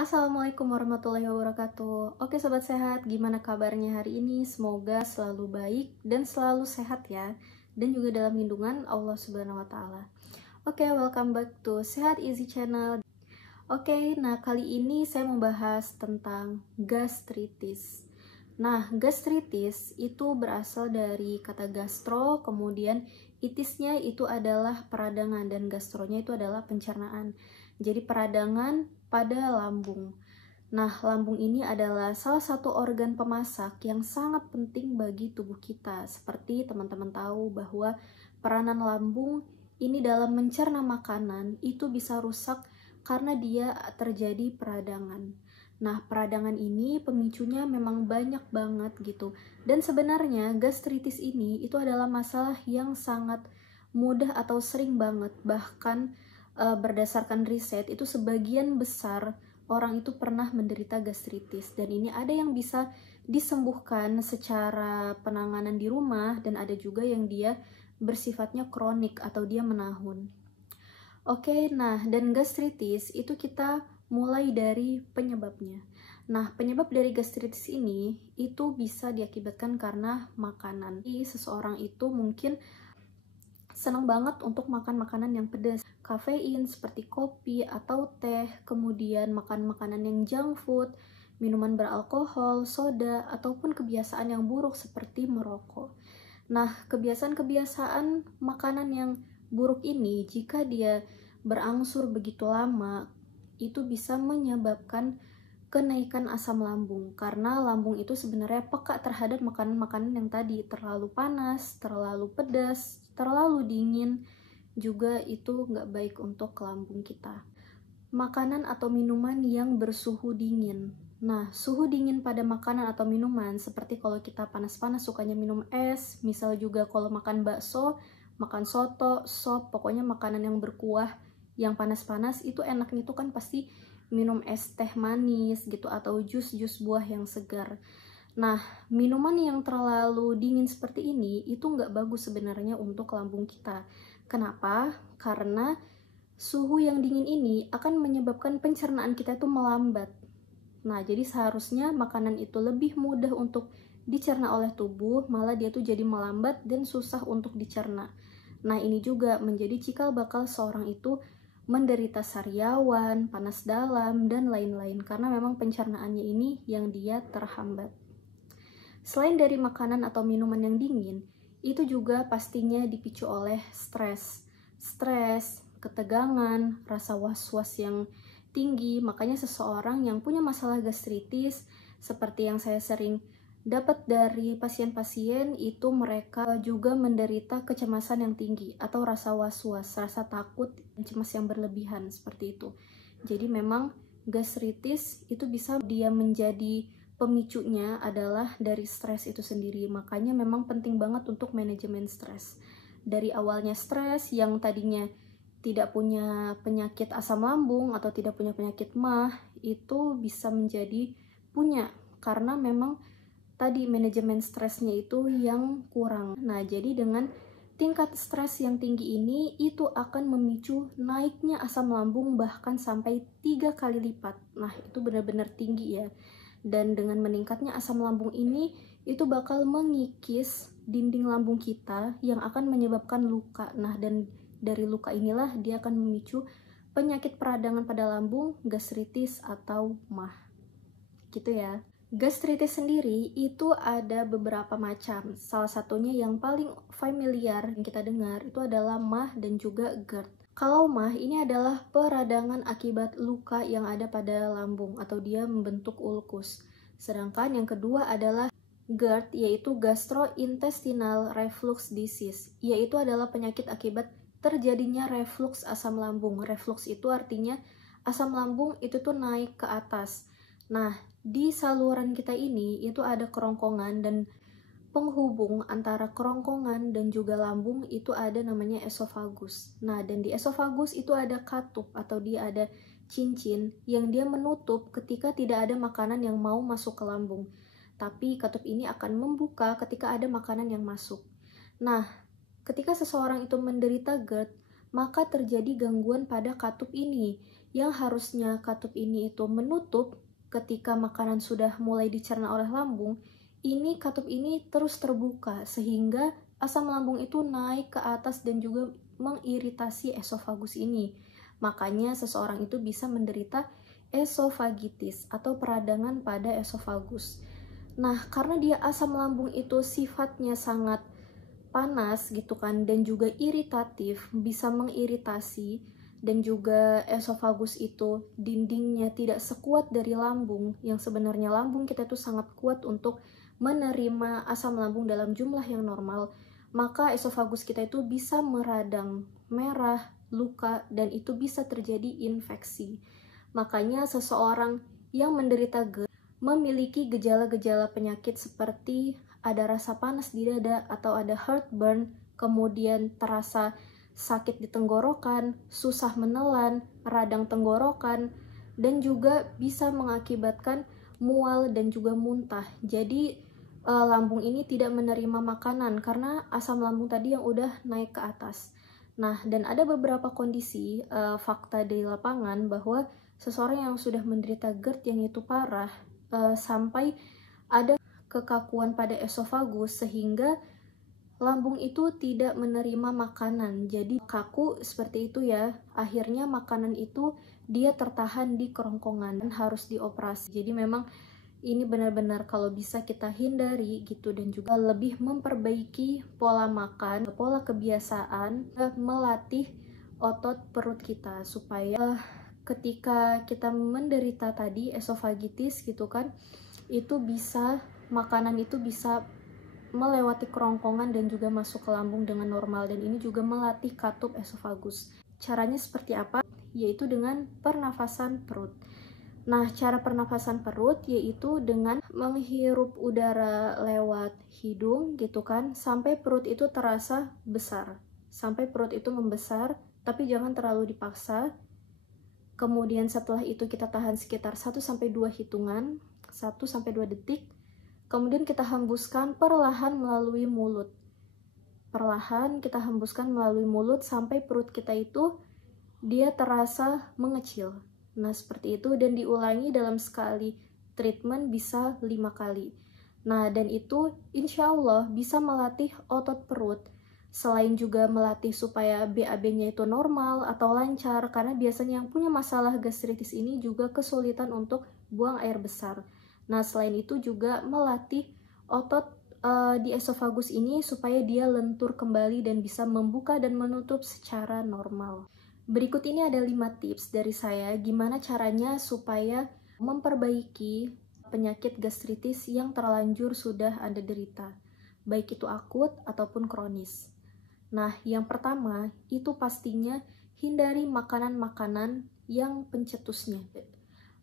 Assalamualaikum warahmatullahi wabarakatuh. Oke sobat sehat, gimana kabarnya hari ini? Semoga selalu baik dan selalu sehat ya. Dan juga dalam lindungan Allah Subhanahu wa taala. Oke, welcome back to Sehat Easy Channel. Oke, nah kali ini saya membahas tentang gastritis. Nah, gastritis itu berasal dari kata gastro, kemudian itisnya itu adalah peradangan dan gastronya itu adalah pencernaan. Jadi peradangan pada lambung. Nah, lambung ini adalah salah satu organ pemasak yang sangat penting bagi tubuh kita. Seperti teman-teman tahu bahwa peranan lambung ini dalam mencerna makanan itu bisa rusak karena dia terjadi peradangan. Nah, peradangan ini pemicunya memang banyak banget gitu. Dan sebenarnya gastritis ini itu adalah masalah yang sangat mudah atau sering banget. Bahkan berdasarkan riset itu sebagian besar orang itu pernah menderita gastritis. Dan ini ada yang bisa disembuhkan secara penanganan di rumah dan ada juga yang dia bersifatnya kronik atau dia menahun. Oke, nah dan gastritis itu kita mulai dari penyebabnya. Nah, penyebab dari gastritis ini itu bisa diakibatkan karena makanan. Jadi, seseorang itu mungkin senang banget untuk makan makanan yang pedas, kafein seperti kopi atau teh, kemudian makan makanan yang junk food, minuman beralkohol, soda, ataupun kebiasaan yang buruk seperti merokok. Nah, kebiasaan-kebiasaan makanan yang buruk ini jika dia berangsur begitu lama itu bisa menyebabkan kenaikan asam lambung karena lambung itu sebenarnya peka terhadap makanan-makanan yang tadi terlalu panas, terlalu pedas, terlalu dingin juga itu nggak baik untuk lambung kita. Makanan atau minuman yang bersuhu dingin. Nah, suhu dingin pada makanan atau minuman seperti kalau kita panas-panas sukanya minum es, misal juga kalau makan bakso, makan soto, sop, pokoknya makanan yang berkuah yang panas-panas itu enaknya itu kan pasti minum es teh manis gitu atau jus-jus buah yang segar. Nah, minuman yang terlalu dingin seperti ini itu nggak bagus sebenarnya untuk lambung kita. Kenapa? Karena suhu yang dingin ini akan menyebabkan pencernaan kita itu melambat. Nah, jadi seharusnya makanan itu lebih mudah untuk dicerna oleh tubuh, malah dia tuh jadi melambat dan susah untuk dicerna. Nah, ini juga menjadi cikal bakal seorang itu menderita sariawan, panas dalam, dan lain-lain karena memang pencernaannya ini yang dia terhambat. Selain dari makanan atau minuman yang dingin, itu juga pastinya dipicu oleh stres. Stres, ketegangan, rasa was-was yang tinggi. Makanya seseorang yang punya masalah gastritis, seperti yang saya sering dapat dari pasien-pasien itu mereka juga menderita kecemasan yang tinggi atau rasa was-was, rasa takut, dan cemas yang berlebihan seperti itu. Jadi memang gastritis itu bisa dia menjadi pemicunya adalah dari stres itu sendiri. Makanya memang penting banget untuk manajemen stres. Dari awalnya stres yang tadinya tidak punya penyakit asam lambung atau tidak punya penyakit MAH itu bisa menjadi punya karena memang tadi manajemen stresnya itu yang kurang. Nah, jadi dengan tingkat stres yang tinggi ini itu akan memicu naiknya asam lambung bahkan sampai 3 kali lipat. Nah, itu benar-benar tinggi ya. Dan dengan meningkatnya asam lambung ini itu bakal mengikis dinding lambung kita yang akan menyebabkan luka. Nah, dan dari luka inilah dia akan memicu penyakit peradangan pada lambung, gastritis atau MAH. Gitu ya. Gastritis sendiri itu ada beberapa macam. Salah satunya yang paling familiar yang kita dengar itu adalah MAH dan juga GERD. Kalau MAH ini adalah peradangan akibat luka yang ada pada lambung atau dia membentuk ulkus. Sedangkan yang kedua adalah GERD yaitu Gastrointestinal Reflux Disease, yaitu adalah penyakit akibat terjadinya reflux asam lambung. Reflux itu artinya asam lambung itu tuh naik ke atas. Nah, di saluran kita ini itu ada kerongkongan dan penghubung antara kerongkongan dan juga lambung itu ada namanya esofagus. Nah, dan di esofagus itu ada katup atau dia ada cincin yang dia menutup ketika tidak ada makanan yang mau masuk ke lambung. Tapi katup ini akan membuka ketika ada makanan yang masuk. Nah, ketika seseorang itu menderita GERD, maka terjadi gangguan pada katup ini yang harusnya katup ini itu menutup ketika makanan sudah mulai dicerna oleh lambung, ini katup ini terus terbuka sehingga asam lambung itu naik ke atas dan juga mengiritasi esofagus ini. Makanya seseorang itu bisa menderita esofagitis atau peradangan pada esofagus. Nah, karena dia asam lambung itu sifatnya sangat panas gitu kan, dan juga iritatif, bisa mengiritasi, dan juga esofagus itu dindingnya tidak sekuat dari lambung, yang sebenarnya lambung kita tuh sangat kuat untuk menerima asam lambung dalam jumlah yang normal, maka esofagus kita itu bisa meradang, merah, luka, dan itu bisa terjadi infeksi. Makanya seseorang yang menderita GERD memiliki gejala-gejala penyakit seperti ada rasa panas di dada atau ada heartburn, kemudian terasa sakit di tenggorokan, susah menelan, radang tenggorokan, dan juga bisa mengakibatkan mual dan juga muntah. Jadi lambung ini tidak menerima makanan karena asam lambung tadi yang udah naik ke atas. Nah, dan ada beberapa kondisi fakta di lapangan bahwa seseorang yang sudah menderita GERD yang itu parah sampai ada kekakuan pada esofagus sehingga lambung itu tidak menerima makanan. Jadi kaku seperti itu ya. Akhirnya makanan itu dia tertahan di kerongkongan dan harus dioperasi. Jadi memang ini benar-benar kalau bisa kita hindari gitu, dan juga lebih memperbaiki pola makan, pola kebiasaan, melatih otot perut kita supaya ketika kita menderita tadi esofagitis gitu kan, itu bisa makanan itu bisa melewati kerongkongan dan juga masuk ke lambung dengan normal, dan ini juga melatih katup esofagus. Caranya seperti apa? Yaitu dengan pernafasan perut. Nah, cara pernafasan perut yaitu dengan menghirup udara lewat hidung gitu kan, sampai perut itu terasa besar. Sampai perut itu membesar, tapi jangan terlalu dipaksa. Kemudian setelah itu kita tahan sekitar 1-2 hitungan, 1-2 detik. Kemudian kita hembuskan perlahan melalui mulut. Perlahan kita hembuskan melalui mulut sampai perut kita itu dia terasa mengecil. Nah, seperti itu, dan diulangi dalam sekali treatment bisa 5 kali. Nah, dan itu insya Allah bisa melatih otot perut. Selain juga melatih supaya BAB-nya itu normal atau lancar, karena biasanya yang punya masalah gastritis ini juga kesulitan untuk buang air besar. Nah, selain itu juga melatih otot di esofagus ini supaya dia lentur kembali dan bisa membuka dan menutup secara normal. Berikut ini ada 5 tips dari saya gimana caranya supaya memperbaiki penyakit gastritis yang terlanjur sudah Anda derita, baik itu akut ataupun kronis. Nah, yang pertama itu pastinya hindari makanan-makanan yang pencetusnya.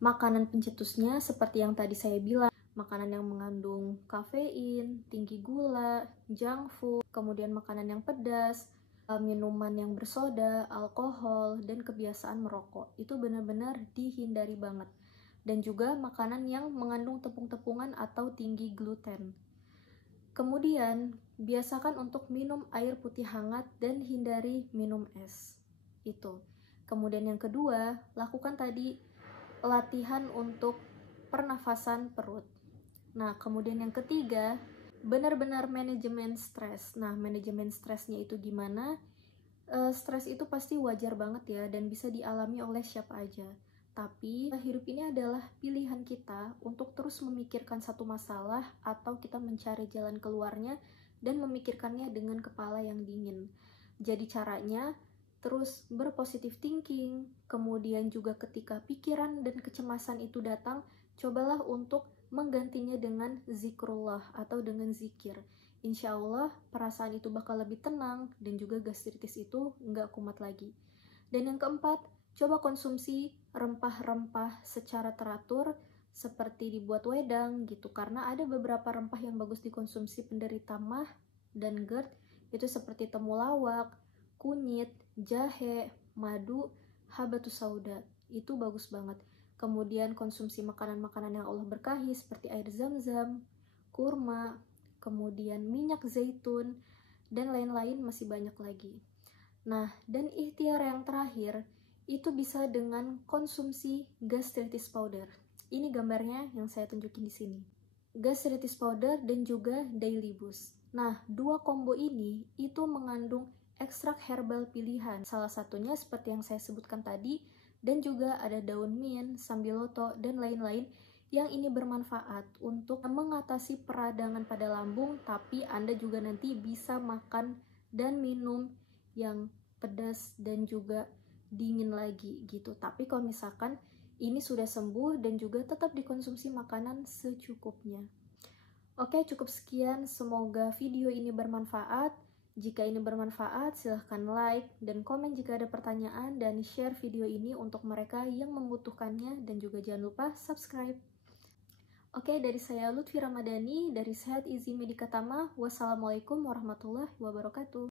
Makanan pencetusnya seperti yang tadi saya bilang, makanan yang mengandung kafein, tinggi gula, junk food, kemudian makanan yang pedas, minuman yang bersoda, alkohol, dan kebiasaan merokok. Itu benar-benar dihindari banget. Dan juga makanan yang mengandung tepung-tepungan atau tinggi gluten. Kemudian, biasakan untuk minum air putih hangat dan hindari minum es. Itu. Kemudian yang kedua, lakukan tadi latihan untuk pernafasan perut. Nah, kemudian yang ketiga, benar-benar manajemen stres. Nah, manajemen stresnya itu gimana? Stres itu pasti wajar banget ya, dan bisa dialami oleh siapa aja. Tapi hidup ini adalah pilihan kita untuk terus memikirkan satu masalah atau kita mencari jalan keluarnya dan memikirkannya dengan kepala yang dingin. Jadi caranya terus berpositif thinking, kemudian juga ketika pikiran dan kecemasan itu datang, cobalah untuk menggantinya dengan zikrullah atau dengan zikir. Insya Allah perasaan itu bakal lebih tenang dan juga gastritis itu nggak kumat lagi. Dan yang keempat, coba konsumsi rempah-rempah secara teratur seperti dibuat wedang gitu, karena ada beberapa rempah yang bagus dikonsumsi penderita MAH dan GERD, itu seperti temulawak, kunyit, jahe, madu, habatus sauda, itu bagus banget. Kemudian konsumsi makanan-makanan yang Allah berkahi seperti air zam-zam, kurma, kemudian minyak zaitun, dan lain-lain masih banyak lagi. Nah, dan ikhtiar yang terakhir itu bisa dengan konsumsi gastritis powder. Ini gambarnya yang saya tunjukin di sini. Gastritis powder dan juga daily boost. Nah, dua combo ini itu mengandung ekstrak herbal pilihan. Salah satunya seperti yang saya sebutkan tadi, dan juga ada daun mint, sambiloto, dan lain-lain yang ini bermanfaat untuk mengatasi peradangan pada lambung, tapi Anda juga nanti bisa makan dan minum yang pedas dan juga dingin lagi gitu. Tapi kalau misalkan ini sudah sembuh dan juga tetap dikonsumsi makanan secukupnya. Oke, cukup sekian. Semoga video ini bermanfaat. Jika ini bermanfaat, silahkan like dan komen jika ada pertanyaan, dan share video ini untuk mereka yang membutuhkannya, dan juga jangan lupa subscribe. Oke, dari saya Lutfi Ramadhani, dari Sehat Easy Medika Tama. Wassalamualaikum warahmatullahi wabarakatuh.